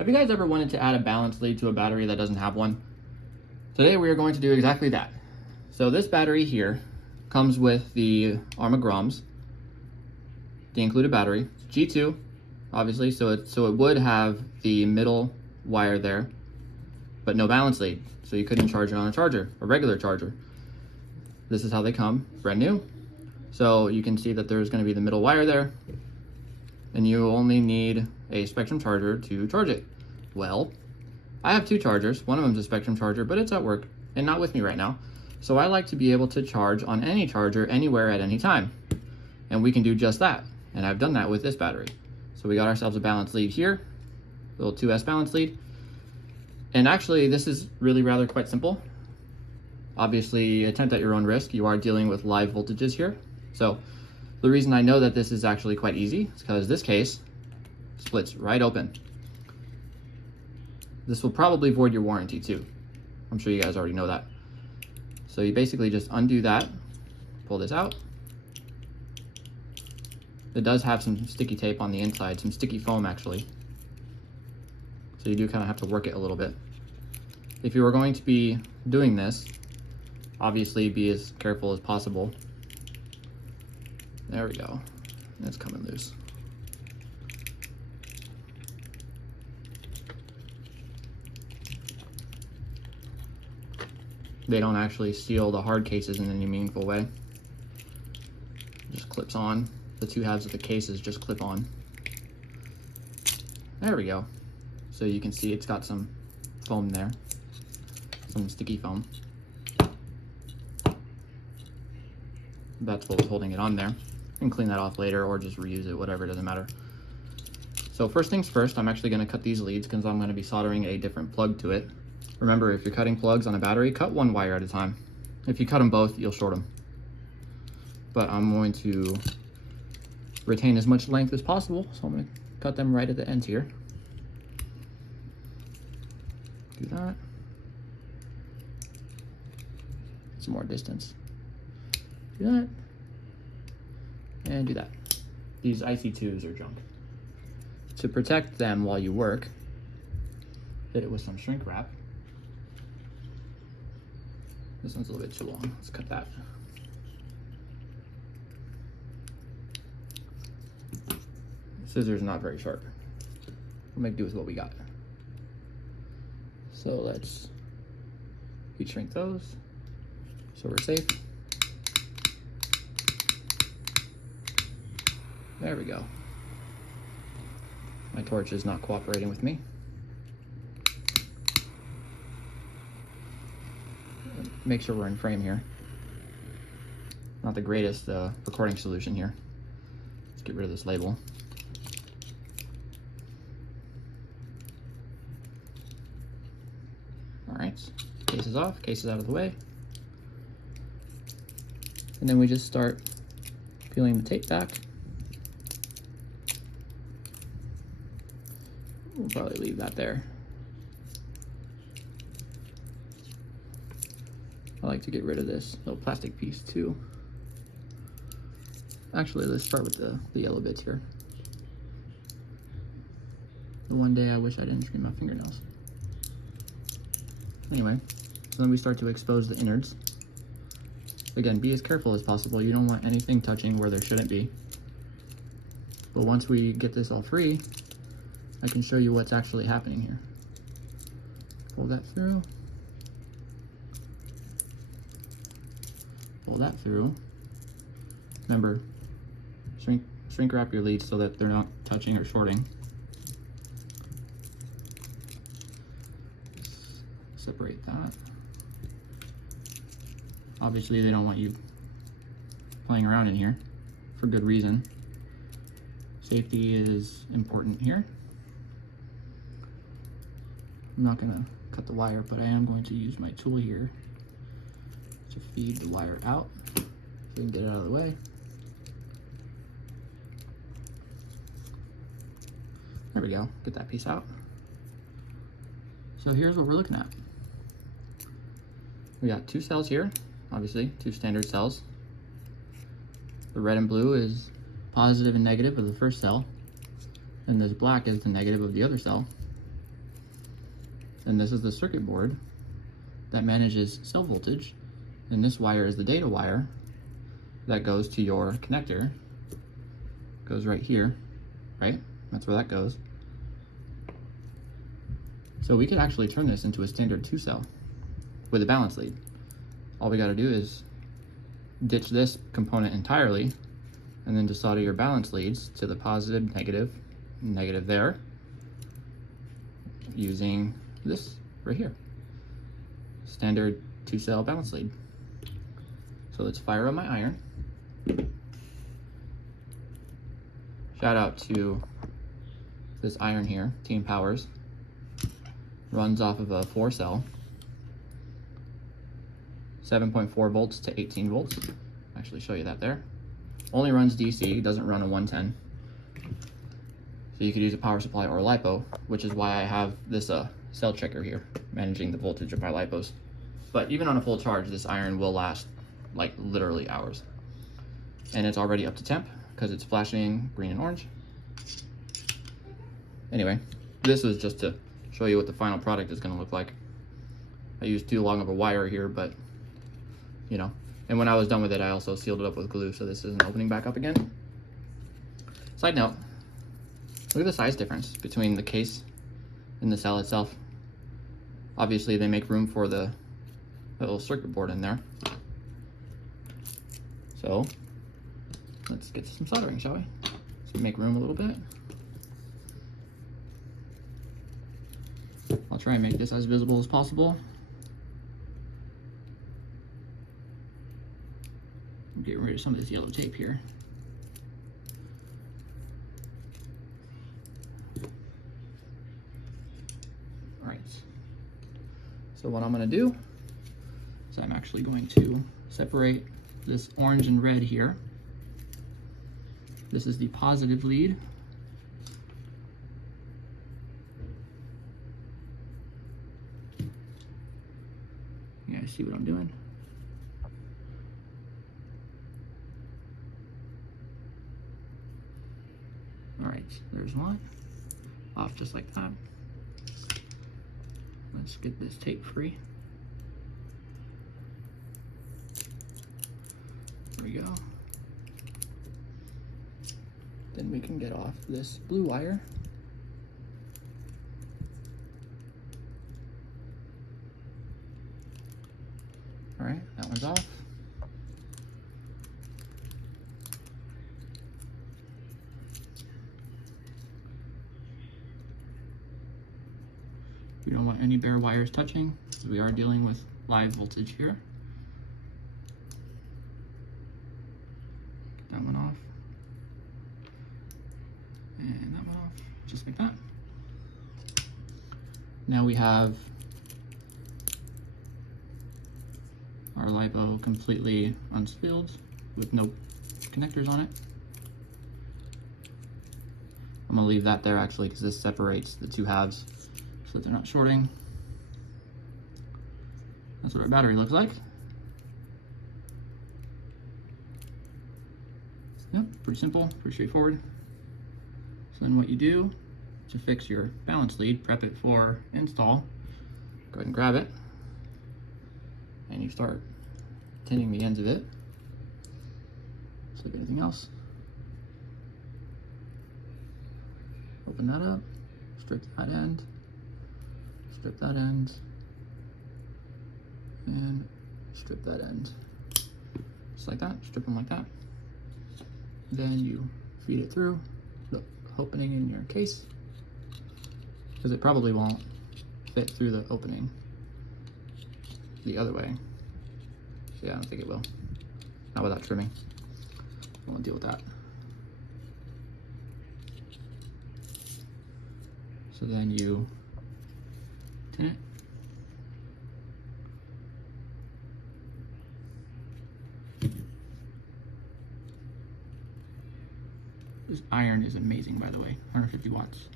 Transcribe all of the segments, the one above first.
Have you guys ever wanted to add a balance lead to a battery that doesn't have one? Today we are going to do exactly that. So this battery here comes with the Arrma Groms, the included battery, G2, obviously, so it would have the middle wire there, but no balance lead, so you couldn't charge it on a charger, a regular charger. This is how they come, brand new. So you can see that there's going to be the middle wire there, and you only need a Spektrum charger to charge it. Well, I have two chargers. One of them is a Spektrum charger, but it's at work and not with me right now. So I like to be able to charge on any charger anywhere at any time. And we can do just that. And I've done that with this battery. So we got ourselves a balance lead here, little 2S balance lead. And actually this is really rather quite simple. Obviously, attempt at your own risk. You are dealing with live voltages here. So the reason I know that this is actually quite easy is because this case splits right open. This will probably void your warranty too. I'm sure you guys already know that. So you basically just undo that, pull this out. It does have some sticky tape on the inside, some sticky foam actually. So you do kind of have to work it a little bit. If you are going to be doing this, obviously be as careful as possible. There we go. It's coming loose. They don't actually seal the hard cases in any meaningful way. It just clips on. The two halves of the cases just clip on. There we go. So you can see it's got some foam there, some sticky foam. That's what was holding it on there. You can clean that off later or just reuse it, whatever, it doesn't matter. So first things first, I'm actually going to cut these leads because I'm going to be soldering a different plug to it. Remember, if you're cutting plugs on a battery, cut one wire at a time. If you cut them both, you'll short them. But I'm going to retain as much length as possible, so I'm going to cut them right at the ends here. Do that. Some more distance. Do that. And do that. These IC2s are junk. To protect them while you work, hit it with some shrink wrap. This one's a little bit too long. Let's cut that. Scissors not very sharp. We'll make do with what we got. So let's heat shrink those so we're safe. There we go. My torch is not cooperating with me. Make sure we're in frame here. Not the greatest recording solution here. Let's get rid of this label. All right, case is off, case is out of the way. And then we just start peeling the tape back. We'll probably leave that there. I like to get rid of this little plastic piece too. Actually, let's start with the yellow bits here. The one day I wish I didn't trim my fingernails. Anyway, so then we start to expose the innards. Again, be as careful as possible. You don't want anything touching where there shouldn't be. But once we get this all free, I can show you what's actually happening here. Pull that through. Pull that through. Remember, shrink wrap your leads so that they're not touching or shorting. Separate that. Obviously, they don't want you playing around in here for good reason. Safety is important here. I'm not gonna cut the wire, but I am going to use my tool here to feed the wire out so we can get it out of the way. There we go, get that piece out. So here's what we're looking at. We got two cells here, obviously, two standard cells. The red and blue is positive and negative of the first cell, and this black is the negative of the other cell. And this is the circuit board that manages cell voltage. And this wire is the data wire that goes to your connector. Goes right here, right? That's where that goes. So we could actually turn this into a standard 2-cell with a balance lead. All we gotta do is ditch this component entirely and then just solder your balance leads to the positive, negative, negative there, using this right here. Standard 2-cell balance lead. So let's fire up my iron. Shout out to this iron here, Team Powers. Runs off of a 4-cell. 7.4 volts to 18 volts. I'll actually show you that there. Only runs DC, doesn't run a 110. So you could use a power supply or a lipo, which is why I have this cell checker here, managing the voltage of my lipos. But even on a full charge, this iron will last like literally hours. And it's already up to temp because it's flashing green and orange. Anyway, this was just to show you what the final product is going to look like. I used too long of a wire here, but you know. And when I was done with it, I also sealed it up with glue, so this isn't opening back up again. Side note, look at the size difference between the case and the cell itself. Obviously, they make room for the little circuit board in there. So let's get to some soldering, shall we? Let's make room a little bit. I'll try and make this as visible as possible. I'm getting rid of some of this yellow tape here. All right. So what I'm going to do is I'm actually going to separate this orange and red here. This is the positive lead. You guys see what I'm doing? All right, there's one. Off just like that. Let's get this tape free. There we go. Then we can get off this blue wire. All right, that one's off. We don't want any bare wires touching, because we are dealing with live voltage here. Get that one off. And that one off, just like that. Now we have our lipo completely unsealed with no connectors on it. I'm gonna leave that there actually because this separates the two halves so that they're not shorting. That's what our battery looks like. Yep, pretty simple, pretty straightforward. So then what you do to fix your balance lead, prep it for install, go ahead and grab it, and you start tinning the ends of it. Just like anything else. Open that up, strip that end, strip that end, and strip that end. Just like that, strip them like that. Then you feed it through the opening in your case, because it probably won't fit through the opening the other way. So yeah, I don't think it will. Not without trimming. I won't deal with that. So then you tin it. This iron is amazing, by the way, 150 watts.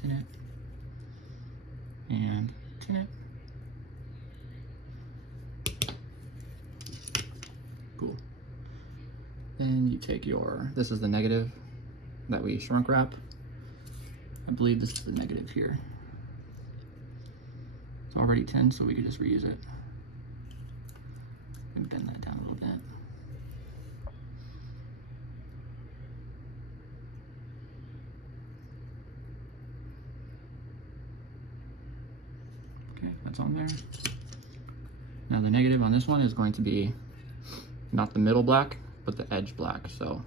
Tin it. And tin it. Cool. Then you take your, this is the negative that we shrunk wrap. I believe this is the negative here. It's already 10, so we could just reuse it. And bend that down a little bit. Okay, that's on there. Now the negative on this one is going to be not the middle black, but the edge black. So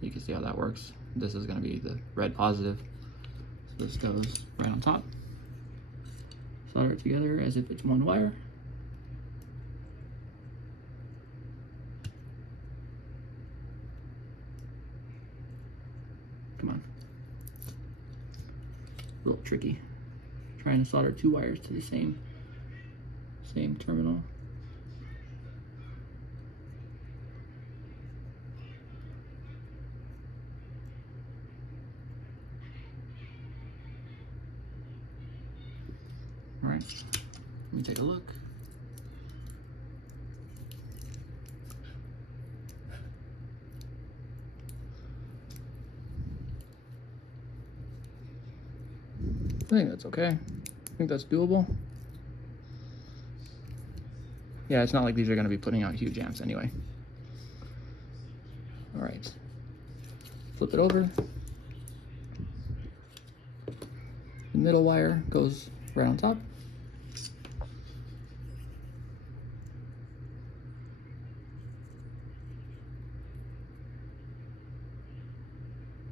you can see how that works. This is going to be the red positive. So this goes right on top. Solder it together as if it's one wire. Come on. A little tricky. Trying to solder two wires to the same terminal. All right, let me take a look. I think that's okay. I think that's doable. Yeah, it's not like these are going to be putting out huge amps anyway. All right, flip it over. The middle wire goes right on top.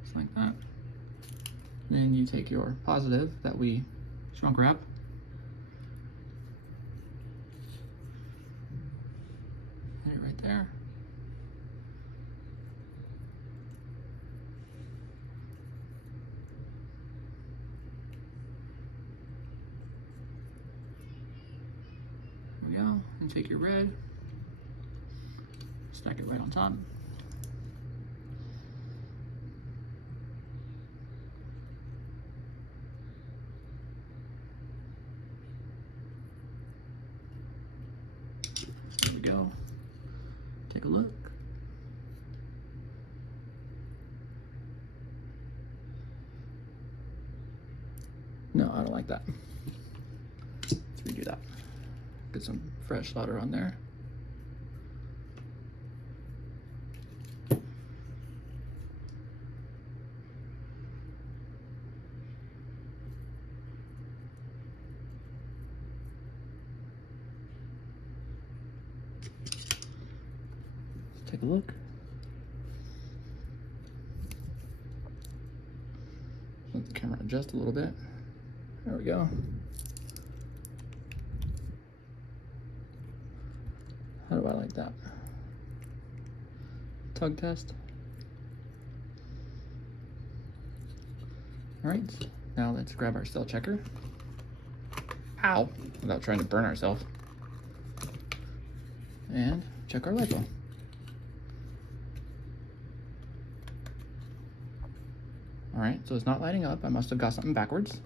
Just like that. Then you take your positive that we shrunk wrap. Hit it right there. There we go. And take your red, stack it right on top. There we go. Take a look. No, I don't like that. Let's redo that. Get some fresh solder on there. Let's take a look. Let the camera adjust a little bit. There we go. How do I like that? Tug test. All right, now let's grab our cell checker. Ow, without trying to burn ourselves. And check our lipo. All right, so it's not lighting up. I must have got something backwards.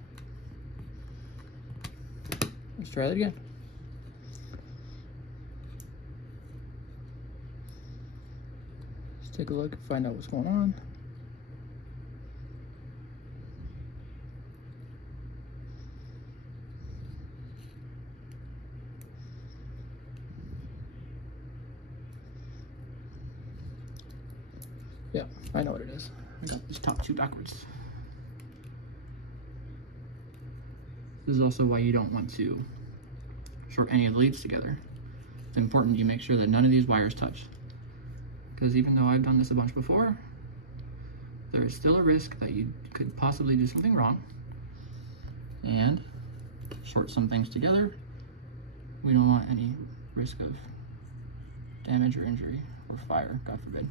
Let's try that again. Let's take a look and find out what's going on. Yeah, I know what it is. I got these top two backwards. This is also why you don't want to short any of the leads together. It's important you make sure that none of these wires touch. Because even though I've done this a bunch before, there is still a risk that you could possibly do something wrong and short some things together. We don't want any risk of damage or injury or fire, God forbid.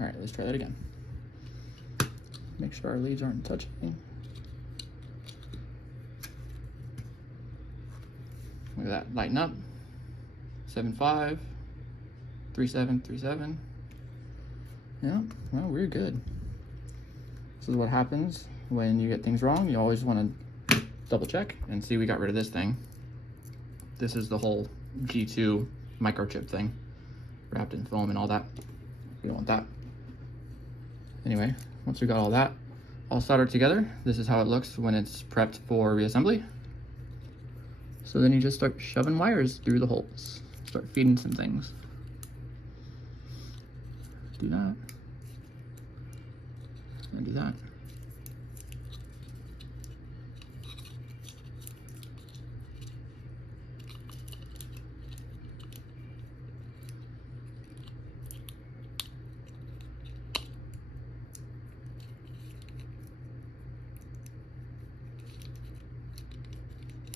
All right, let's try that again. Make sure our leads aren't touching. We Look at that, lighten up. 7.5, 3.7, 3.7. Yeah, well, we're good. This is what happens when you get things wrong. You always want to double check and see we got rid of this thing. This is the whole G2 microchip thing, wrapped in foam and all that. We don't want that. Anyway, once we got all that all soldered together, this is how it looks when it's prepped for reassembly. So then you just start shoving wires through the holes. Start feeding some things. Do that. And do that.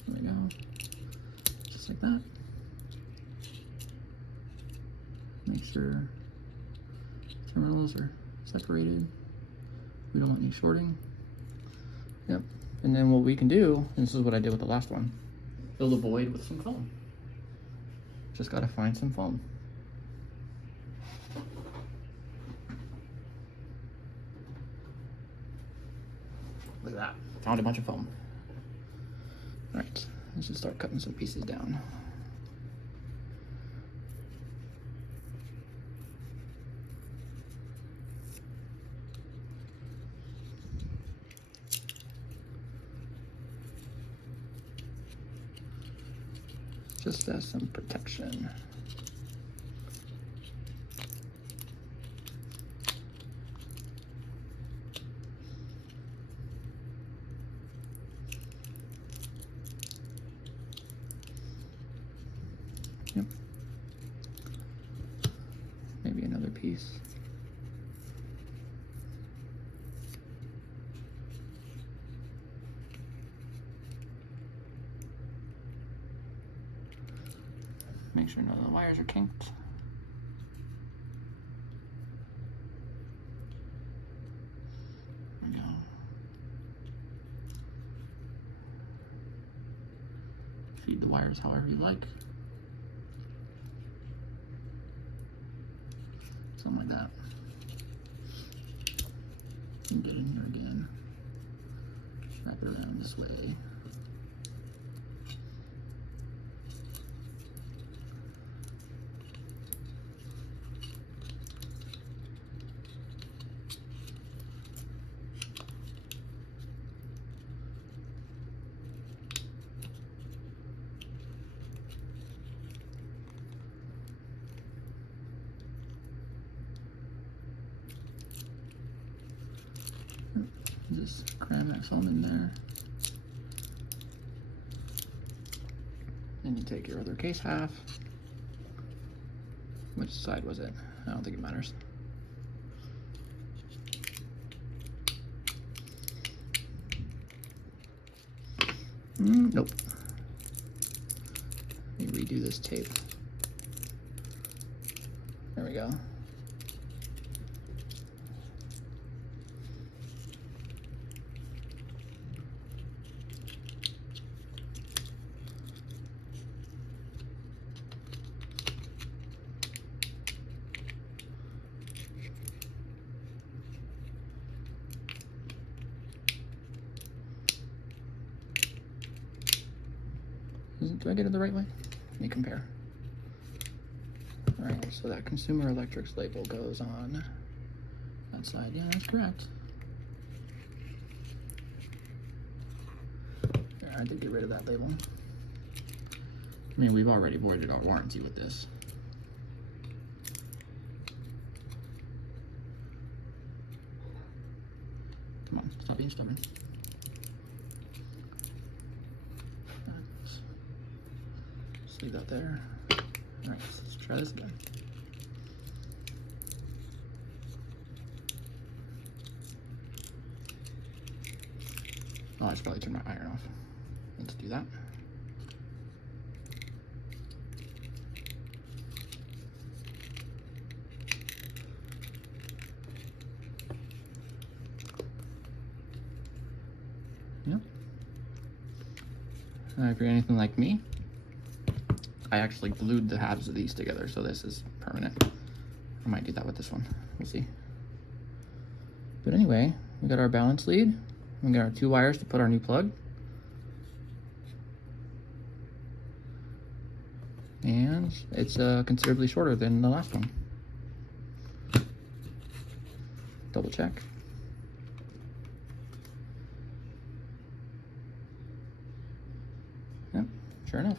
There we go. Just like that. Make sure terminals are separated. We don't want any shorting. Yep. And then what we can do, and this is what I did with the last one, fill the void with some foam. Just gotta find some foam. Look at that. Found a bunch of foam. All right, let's just start cutting some pieces down. Just as some protection. Yep. Maybe another piece. Make sure none of the wires are kinked. There we go. Feed the wires however you like. Something like that. And get in here again. Wrap it around this way. Just cram that foam in there. Then you take your other case half. Which side was it? I don't think it matters. Nope. Let me redo this tape. There we go. Do I get it the right way? Let me compare. All right, so that Consumer Electrics label goes on that side. Yeah, that's correct. Yeah, I did get rid of that label. I mean, we've already voided our warranty with this. Come on, stop being stubborn. Leave that there. All right, let's try this again. Oh, I should probably turn my iron off. Let's do that. Yep. If you're anything like me, I actually glued the halves of these together, so this is permanent. I might do that with this one, we'll see. But anyway, we got our balance lead. We got our 2 wires to put our new plug. And it's considerably shorter than the last one. Double check. Yep, sure enough.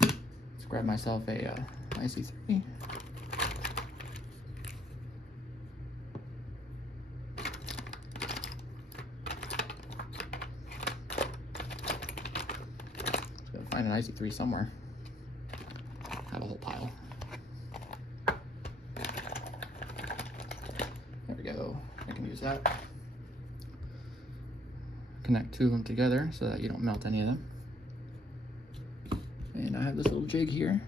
Let's grab myself a IC3. Find an IC3 somewhere. Have a whole pile. There we go. I can use that. Connect 2 of them together so that you don't melt any of them. And I have this little jig here.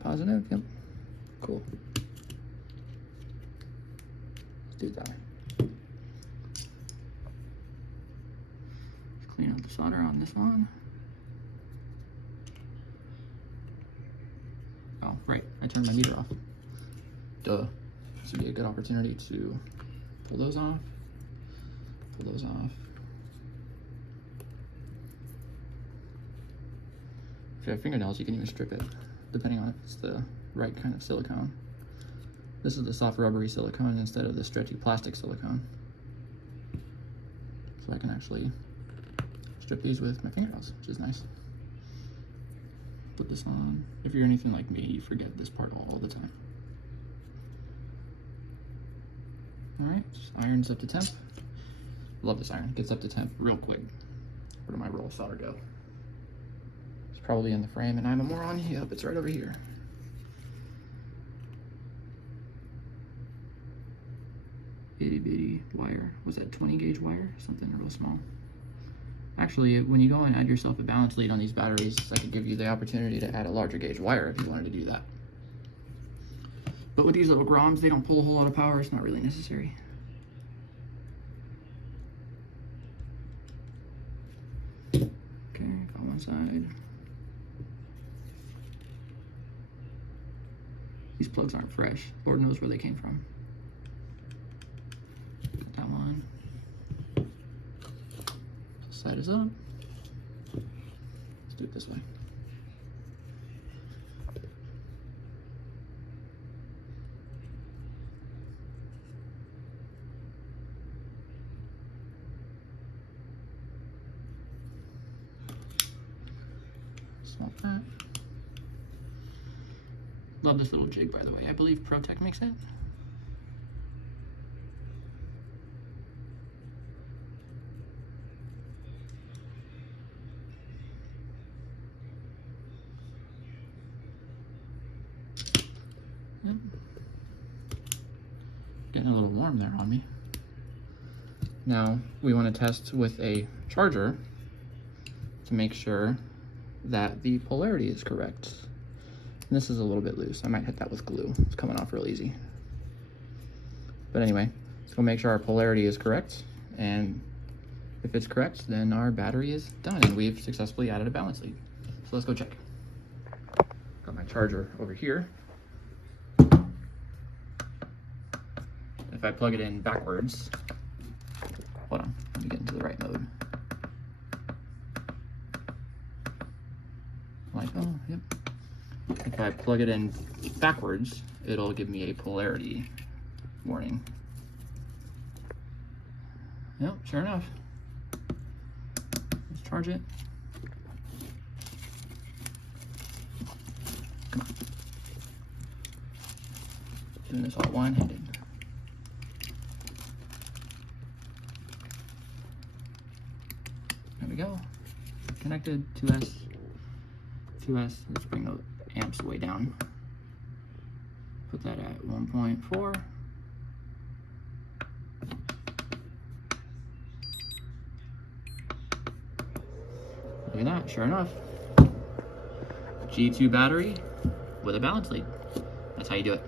Positive, yep. Cool. Let's do it that way. Clean up the solder on this one. Oh, right, I turned my meter off. Duh. This would be a good opportunity to pull those off. Pull those off. If you have fingernails, you can even strip it, depending on if it's the right kind of silicone. This is the soft rubbery silicone instead of the stretchy plastic silicone. So I can actually strip these with my fingernails, which is nice. Put this on. If you're anything like me, you forget this part all the time. Alright, iron's up to temp. Love this iron, gets up to temp real quick. Where did my roll of solder go? It's probably in the frame and I'm a moron. Yep, it's right over here. Itty bitty wire. Was that 20 gauge wire? Something real small. Actually, when you go and add yourself a balance lead on these batteries, I could give you the opportunity to add a larger gauge wire if you wanted to do that. But with these little Groms, they don't pull a whole lot of power. It's not really necessary. Okay, got one side. These plugs aren't fresh. Lord knows where they came from. Got that one. Side is up. Let's do it this way. Swap that. Love this little jig, by the way. I believe ProTech makes it. Yep. Getting a little warm there on me. Now we want to test with a charger to make sure that the polarity is correct. And this is a little bit loose. I might hit that with glue. It's coming off real easy. But anyway, let's go make sure our polarity is correct. And if it's correct, then our battery is done and we've successfully added a balance lead. So let's go check. Got my charger over here. If I plug it in backwards, hold on, let me get into the right mode. Like, oh, yep. If I plug it in backwards, it'll give me a polarity warning. Yep, sure enough. Let's charge it. Come on. Doing this all one-handed. There we go. Connected, 2S. Let's bring the amps way down. Put that at 1.4. Look at that, sure enough. G2 battery with a balance lead. That's how you do it.